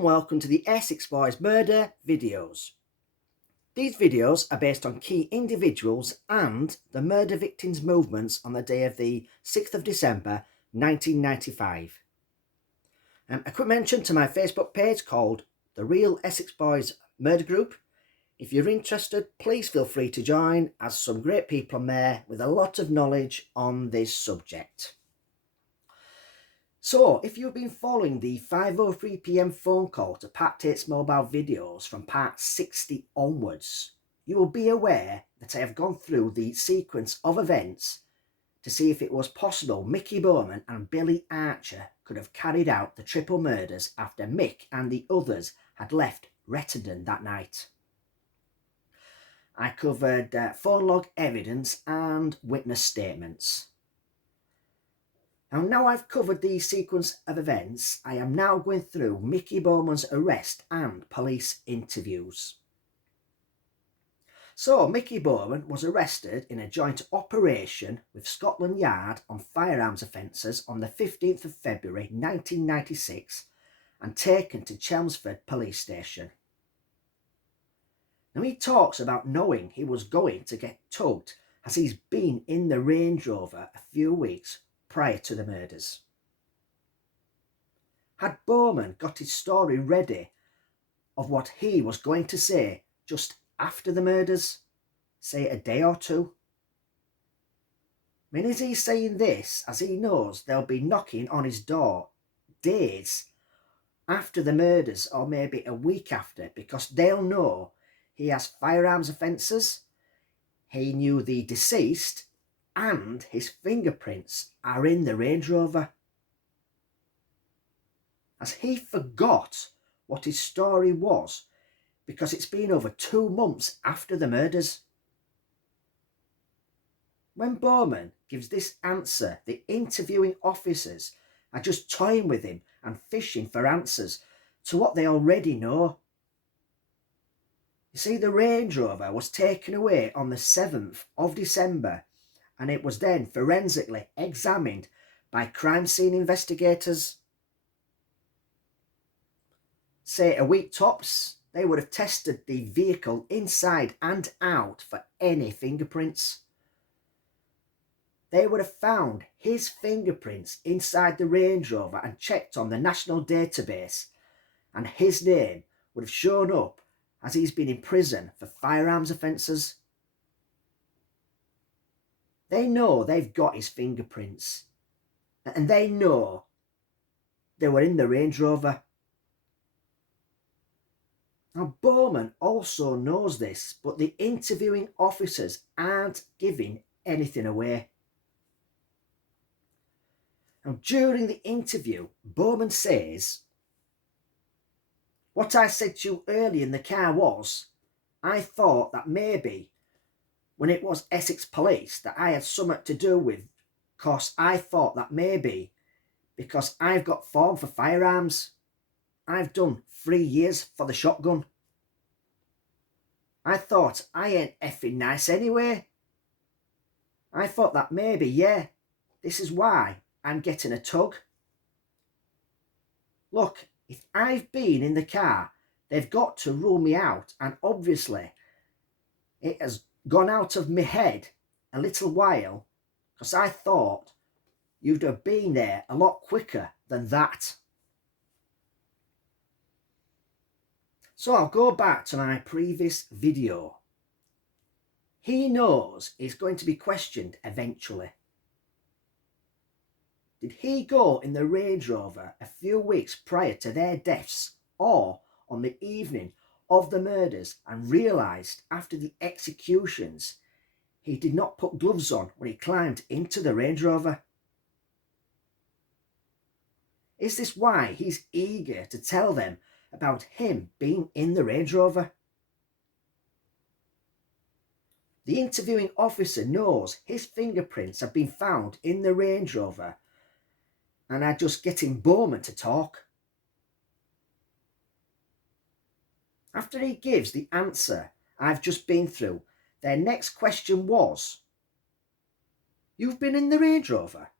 and welcome to the Essex Boys Murder videos. These videos are based on key individuals and the murder victims' movements on the day of the 6th of December 1995. A quick mention to my Facebook page called The Real Essex Boys Murder Group. If you're interested, please feel free to join, as some great people on there with a lot of knowledge on this subject. So, if you've been following the 5:03 p.m. phone call to Pat Tates mobile videos from part 60 onwards, you will be aware that I have gone through the sequence of events to see if it was possible Mickey Bowman and Billy Archer could have carried out the triple murders after Mick and the others had left Rettendon that night. I covered phone log evidence and witness statements. Now I've covered the sequence of events, I am now going through Mickey Bowman's arrest and police interviews. So, Mickey Bowman was arrested in a joint operation with Scotland Yard on firearms offences on the 15th of February 1996 and taken to Chelmsford Police Station. Now he talks about knowing he was going to get tugged as he's been in the Range Rover a few weeks prior to the murders. Had Bowman got his story ready of what he was going to say just after the murders, say a day or two? I mean, is he saying this as he knows they'll be knocking on his door days after the murders, or maybe a week after, because they'll know he has firearms offences, he knew the deceased, and his fingerprints are in the Range Rover? Has he forgot what his story was because it's been over 2 months after the murders? When Bowman gives this answer, the interviewing officers are just toying with him and fishing for answers to what they already know. You see, the Range Rover was taken away on the 7th of December and it was then forensically examined by crime scene investigators. Say a week tops, they would have tested the vehicle inside and out for any fingerprints. They would have found his fingerprints inside the Range Rover and checked on the national database, and his name would have shown up as he's been in prison for firearms offences. They know they've got his fingerprints, and they know they were in the Range Rover. Now, Bowman also knows this, but the interviewing officers aren't giving anything away. Now, during the interview, Bowman says, "What I said to you earlier in the car was, I thought that maybe when it was Essex Police that I had something to do with, because I thought that maybe because I've got form for firearms, I've done 3 years for the shotgun. I thought I ain't effing nice anyway. I thought that maybe, yeah, this is why I'm getting a tug. Look, if I've been in the car, they've got to rule me out, and obviously it has gone out of my head a little while, because I thought you'd have been there a lot quicker than that." So I'll go back to my previous video. He knows he's going to be questioned eventually. Did he go in the Range Rover a few weeks prior to their deaths, or on the evening of the murders, and realised after the executions he did not put gloves on when he climbed into the Range Rover? Is this why he's eager to tell them about him being in the Range Rover? The interviewing officer knows his fingerprints have been found in the Range Rover and are just getting Bowman to talk. After he gives the answer I've just been through, their next question was, "You've been in the Range Rover?"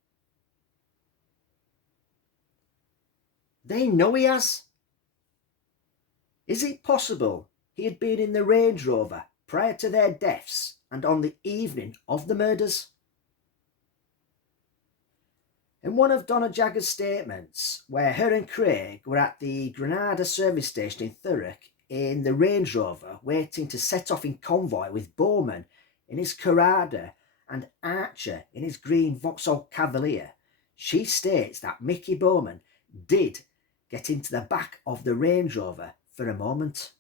They know he has. Is it possible he had been in the Range Rover prior to their deaths and on the evening of the murders? In one of Donna Jagger's statements, where her and Craig were at the Granada service station in Thurrock in the Range Rover waiting to set off in convoy with Bowman in his Corrada and Archer in his green Vauxhall Cavalier, she states that Mickey Bowman did get into the back of the Range Rover for a moment.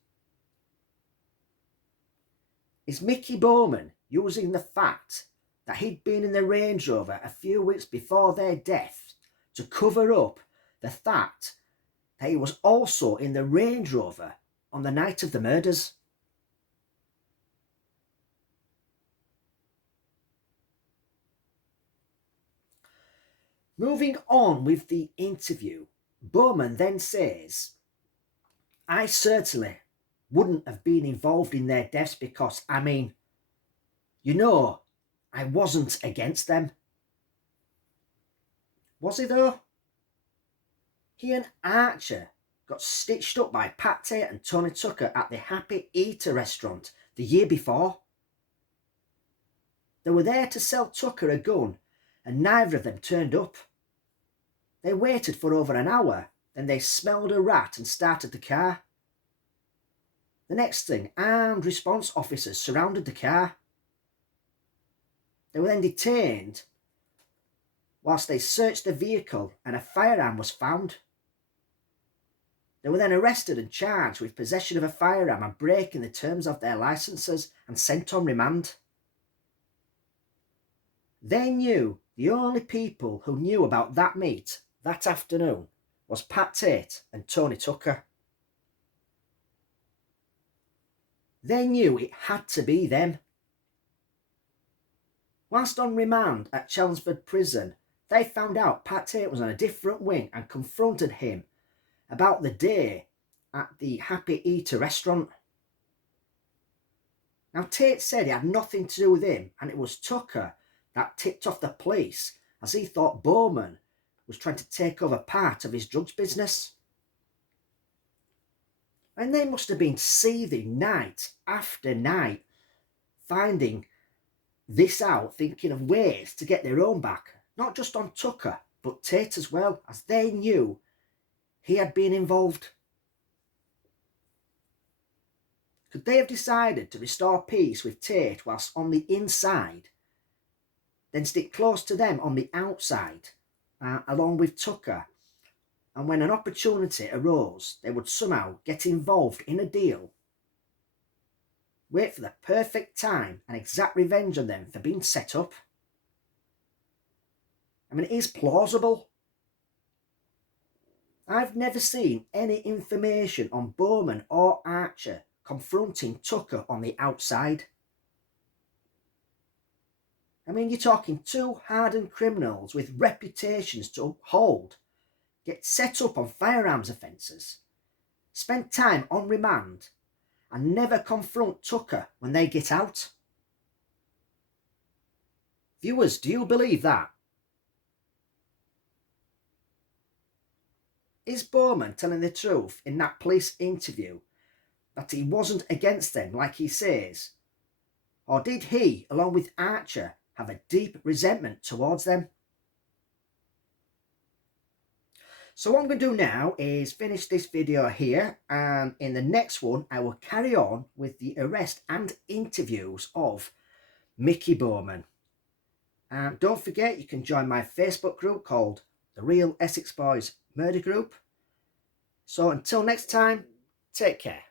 Is Mickey Bowman using the fact that he'd been in the Range Rover a few weeks before their death to cover up the fact that he was also in the Range Rover on the night of the murders? Moving on with the interview, Bowman then says, "I certainly wouldn't have been involved in their deaths because, I wasn't against them." Was he though? He and Archer got stitched up by Pat Tates and Tony Tucker at the Happy Eater restaurant the year before. They were there to sell Tucker a gun and neither of them turned up. They waited for over an hour, then they smelled a rat and started the car. The next thing, armed response officers surrounded the car. They were then detained whilst they searched the vehicle and a firearm was found. They were then arrested and charged with possession of a firearm and breaking the terms of their licences and sent on remand. They knew the only people who knew about that meet that afternoon was Pat Tates and Tony Tucker. They knew it had to be them. Whilst on remand at Chelmsford Prison, they found out Pat Tates was on a different wing and confronted him about the day at the Happy Eater restaurant. Now, Tate said he had nothing to do with him and it was Tucker that tipped off the police as he thought Bowman was trying to take over part of his drugs business. And they must have been seething night after night, finding this out, thinking of ways to get their own back, not just on Tucker, but Tate as well, as they knew he had been involved. Could they have decided to restore peace with Tate whilst on the inside, then stick close to them on the outside, along with Tucker, and when an opportunity arose, they would somehow get involved in a deal, wait for the perfect time and exact revenge on them for being set up? It is plausible. I've never seen any information on Bowman or Archer confronting Tucker on the outside. You're talking two hardened criminals with reputations to uphold, get set up on firearms offences, spend time on remand, and never confront Tucker when they get out. Viewers, do you believe that? Is Bowman telling the truth in that police interview that he wasn't against them like he says? Or did he, along with Archer, have a deep resentment towards them? So what I'm going to do now is finish this video here, and in the next one I will carry on with the arrest and interviews of Mickey Bowman. And don't forget, you can join my Facebook group called The Real Essex Boys Murder Group. So until next time, take care.